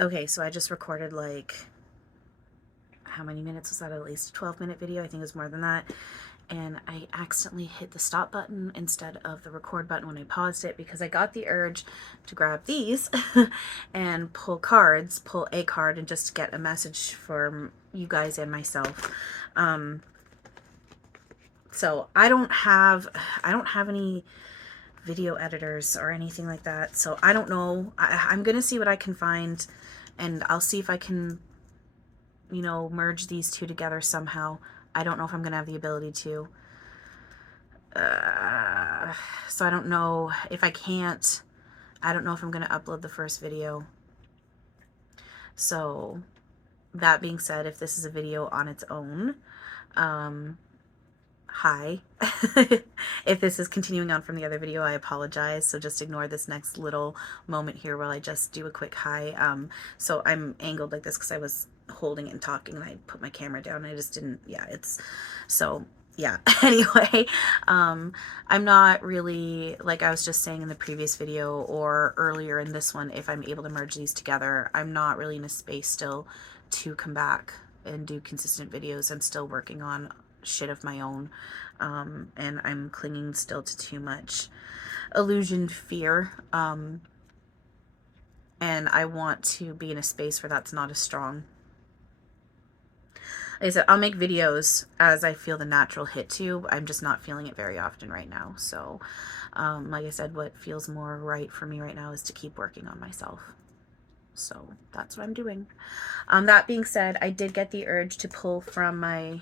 Okay, so I just recorded like, how many minutes was that? At least a 12-minute video. I think it was more than that. And I accidentally hit the stop button instead of the record button when I paused it, because I got the urge to grab these and pull cards, pull a card, and just get a message for you guys and myself. So I don't have any video editors or anything like that. So I don't know. I'm going to see what I can find, and I'll see if I can, you know, merge these two together somehow. I don't know if I'm going to have the ability to. So I don't know if I can't. I don't know if I'm going to upload the first video. So that being said, if this is a video on its own, hi. If this is continuing on from the other video, I apologize. So just ignore this next little moment here while I just do a quick hi. So I'm angled like this because I was holding it and talking, and I put my camera down and I just didn't, yeah, it's, so yeah. Anyway, I'm not really, like I was just saying in the previous video or earlier in this one, if I'm able to merge these together, I'm not really in a space still to come back and do consistent videos. I'm still working on shit of my own, and I'm clinging still to too much illusion fear, and I want to be in a space where that's not as strong. Like I said, I'll make videos as I feel the natural hit to. I'm just not feeling it very often right now. So like I said, what feels more right for me right now is to keep working on myself. So that's what I'm doing. That being said, I did get the urge to pull from my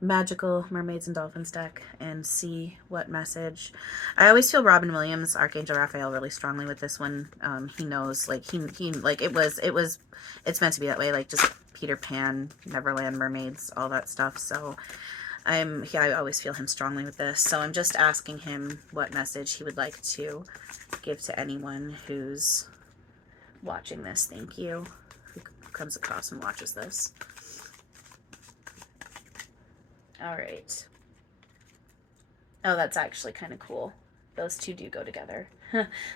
Magical Mermaids and Dolphins deck and see what message. I always feel Robin Williams, Archangel Raphael, really strongly with this one. He knows, like, he like, it's meant to be that way, like, just Peter Pan, Neverland, mermaids, all that stuff. So I always feel him strongly with this. So I'm just asking him what message he would like to give to anyone who's watching this. Thank you. Who comes across and watches this. All right. Oh, that's actually kind of cool. Those two do go together.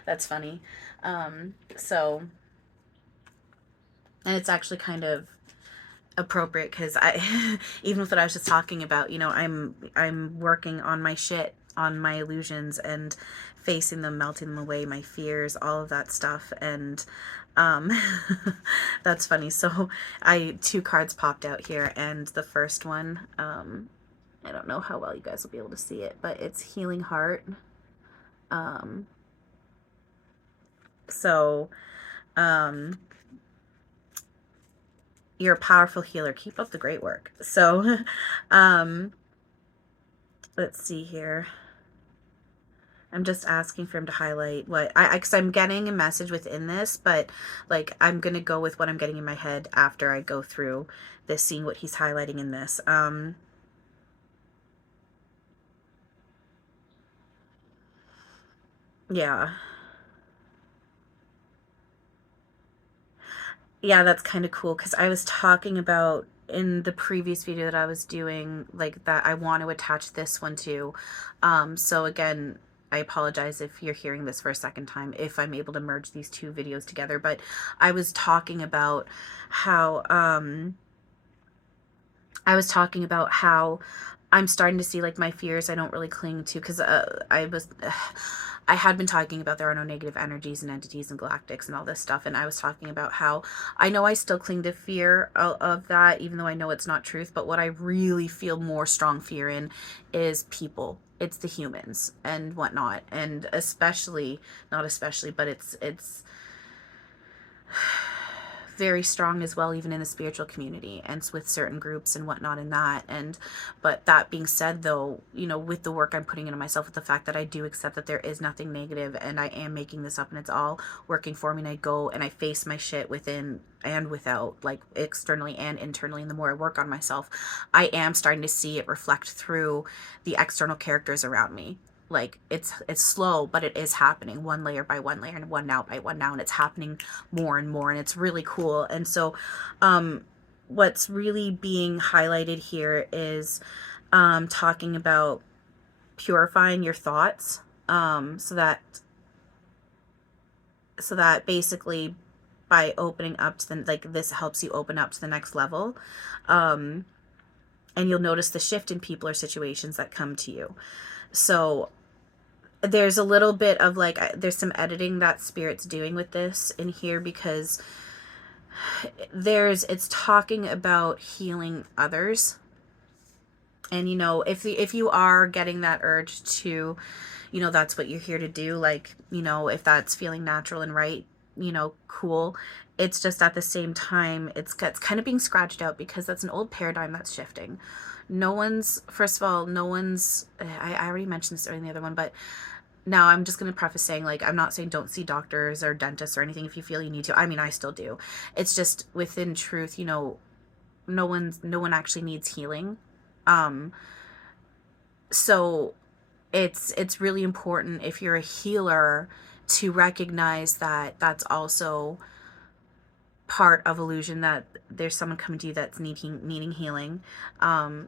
That's funny. So, and it's actually kind of appropriate because I, even with what I was just talking about, you know, I'm working on my shit, on my illusions, and facing them, melting them away, my fears, all of that stuff. And that's funny. So two cards popped out here, and the first one, I don't know how well you guys will be able to see it, but it's Healing Heart. So, you're a powerful healer. Keep up the great work. So, let's see here. I'm just asking for him to highlight what because I'm getting a message within this, but like I'm gonna go with what I'm getting in my head after I go through this, seeing what he's highlighting in this. Yeah. Yeah, that's kind of cool because I was talking about in the previous video that I was doing, like, that I want to attach this one to. So again, I apologize if you're hearing this for a second time, if I'm able to merge these two videos together, but I was talking about how, I'm starting to see, like, my fears I don't really cling to, because I had been talking about there are no negative energies and entities and galactics and all this stuff, and I was talking about how I know I still cling to fear of that, even though I know it's not truth, but what I really feel more strong fear in is people. It's the humans and whatnot, and especially, not especially, but it's very strong as well, even in the spiritual community and with certain groups and whatnot in that. And but that being said, though, you know, with the work I'm putting into myself, with the fact that I do accept that there is nothing negative and I am making this up and it's all working for me, and I go and I face my shit within and without, like externally and internally, and the more I work on myself, I am starting to see it reflect through the external characters around me. Like, it's slow, but it is happening, one layer by one layer and one now by one now, and it's happening more and more, and it's really cool. And so what's really being highlighted here is talking about purifying your thoughts, so that basically by opening up to the, like, this helps you open up to the next level. And you'll notice the shift in people or situations that come to you. So there's a little bit of like, there's some editing that Spirit's doing with this in here, because it's talking about healing others. And, you know, if you are getting that urge to, you know, that's what you're here to do, like, you know, if that's feeling natural and right, you know, cool. It's just at the same time, it's kind of being scratched out, because that's an old paradigm that's shifting. No one's, first of all, no one's, I already mentioned this earlier in the other one, but now I'm just going to preface saying, like, I'm not saying don't see doctors or dentists or anything if you feel you need to. I mean, I still do. It's just within truth, you know, no one actually needs healing. So it's really important, if you're a healer, to recognize that that's also part of illusion, that there's someone coming to you that's needing healing.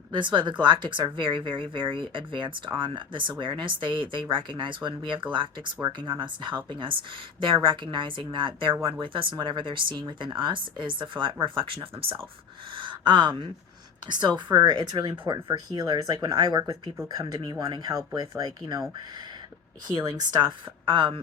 This is why the galactics are very, very, very advanced on this awareness. They recognize when we have galactics working on us and helping us, they're recognizing that they're one with us, and whatever they're seeing within us is the reflection of themselves. So it's really important for healers, like when I work with people who come to me wanting help with, like, you know, healing stuff,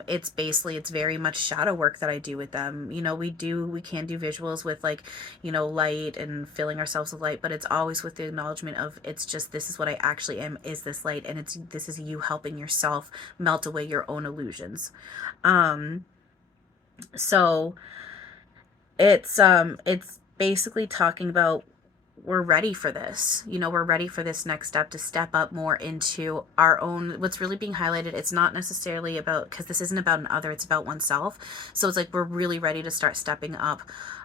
it's very much shadow work that I do with them. You know, we can do visuals with, like, you know, light and filling ourselves with light, but it's always with the acknowledgement of, it's just, this is what I actually am, is this light, and this is you helping yourself melt away your own illusions. So it's basically talking about, we're ready for this. You know, we're ready for this next step, to step up more into our own, what's really being highlighted. It's not necessarily about, because this isn't about an other, it's about oneself. So it's like, we're really ready to start stepping up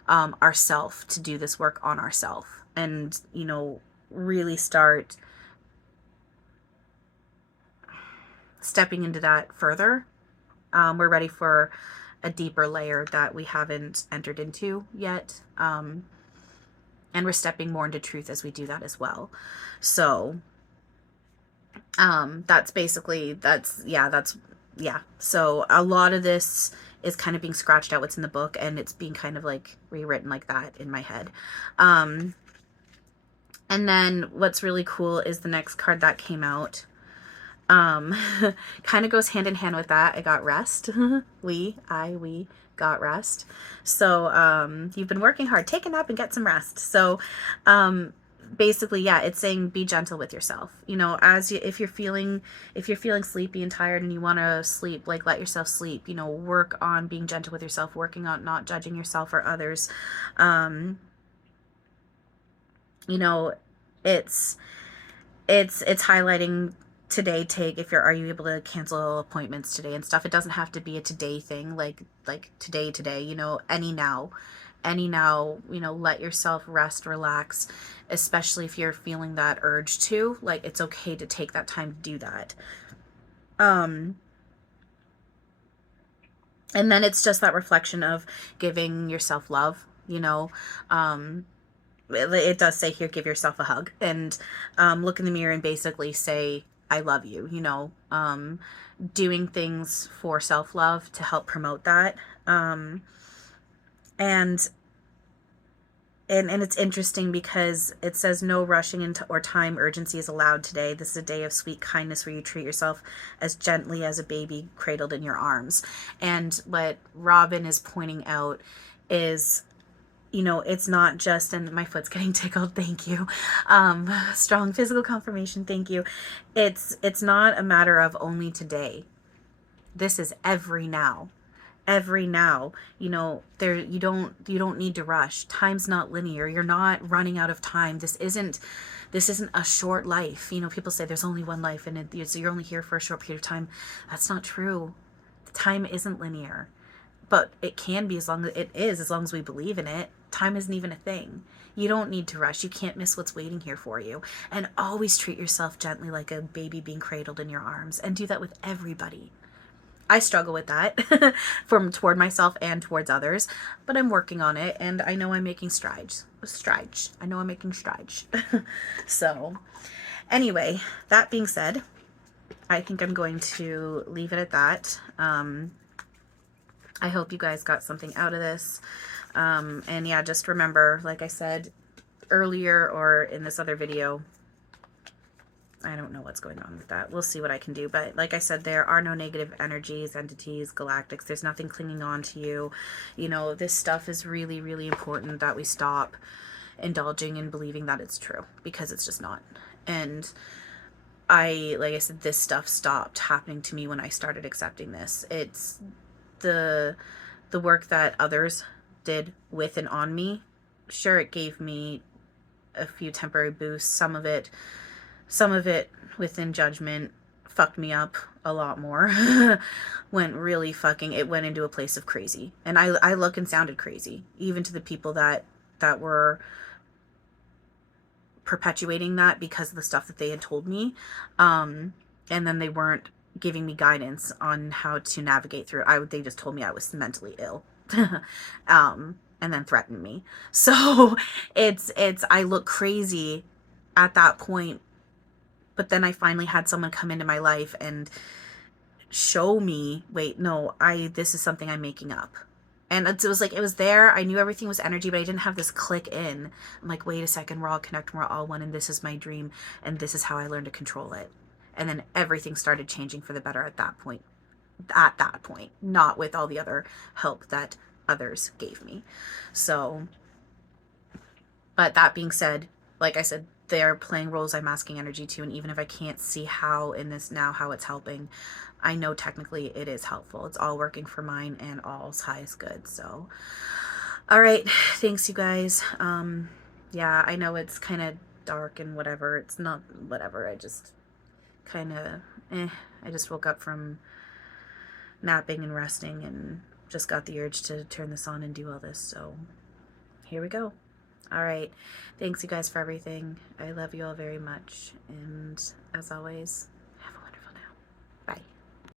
ourself, to do this work on ourself, and, you know, really start stepping into that further. We're ready for a deeper layer that we haven't entered into yet. And we're stepping more into truth as we do that as well. So that's basically, so a lot of this is kind of being scratched out, what's in the book, and it's being kind of like rewritten like that in my head. And then what's really cool is the next card that came out. Kind of goes hand in hand with that. I got rest. we got rest. So you've been working hard, take a nap and get some rest. So basically, yeah, it's saying be gentle with yourself. You know, if you're feeling sleepy and tired and you want to sleep, like, let yourself sleep. You know, work on being gentle with yourself, working on not judging yourself or others. You know, it's highlighting today. Are you able to cancel appointments today and stuff? It doesn't have to be a today thing, like today, you know, any now, you know, let yourself rest, relax, especially if you're feeling that urge to, like, it's okay to take that time to do that. And then it's just that reflection of giving yourself love, you know. It does say here, give yourself a hug, and look in the mirror and basically say, I love you, you know, doing things for self-love to help promote that. And it's interesting because it says no rushing into or time urgency is allowed today. This is a day of sweet kindness where you treat yourself as gently as a baby cradled in your arms. And what Robin is pointing out is, you know, it's not just, and my foot's getting tickled, thank you. Strong physical confirmation, thank you. It's not a matter of only today. This is every now. You know, you don't need to rush. Time's not linear. You're not running out of time. This isn't a short life. You know, people say there's only one life and you're only here for a short period of time. That's not true. Time isn't linear. But it can be, as long as we believe in it. Time isn't even a thing. You don't need to rush. You can't miss what's waiting here for you. And always treat yourself gently, like a baby being cradled in your arms, and do that with everybody. I struggle with that toward myself and towards others, but I'm working on it, and I know I'm making strides. I know I'm making strides. So anyway, that being said, I think I'm going to leave it at that. I hope you guys got something out of this. And yeah, just remember, like I said earlier or in this other video, I don't know what's going on with that. We'll see what I can do. But like I said, there are no negative energies, entities, galactics. There's nothing clinging on to you. You know, this stuff is really, really important that we stop indulging in believing that it's true, because it's just not. And like I said, this stuff stopped happening to me when I started accepting this. It's the work that others did with and on me. Sure, it gave me a few temporary boosts. Some of it within judgment fucked me up a lot more. It went into a place of crazy. And I look and sounded crazy, even to the people that were perpetuating that because of the stuff that they had told me. And then they weren't giving me guidance on how to navigate through. They just told me I was mentally ill. And then threatened me. So I look crazy at that point. But then I finally had someone come into my life and show me, wait, no, this is something I'm making up. And it was like, it was there. I knew everything was energy, but I didn't have this click in. I'm like, wait a second, we're all connected, we're all one, and this is my dream, and this is how I learned to control it. And then everything started changing for the better at that point. At that point, not with all the other help that others gave me. So, but that being said, like I said, they're playing roles I'm asking energy to, and even if I can't see how in this now how it's helping, I know technically it is helpful. It's all working for mine and all's highest good. So, all right, thanks you guys. Yeah, I know it's kind of dark and whatever. It's not whatever. I just kind of, I just woke up from napping and resting and just got the urge to turn this on and do all this. So here we go. All right. Thanks you guys for everything. I love you all very much. And as always,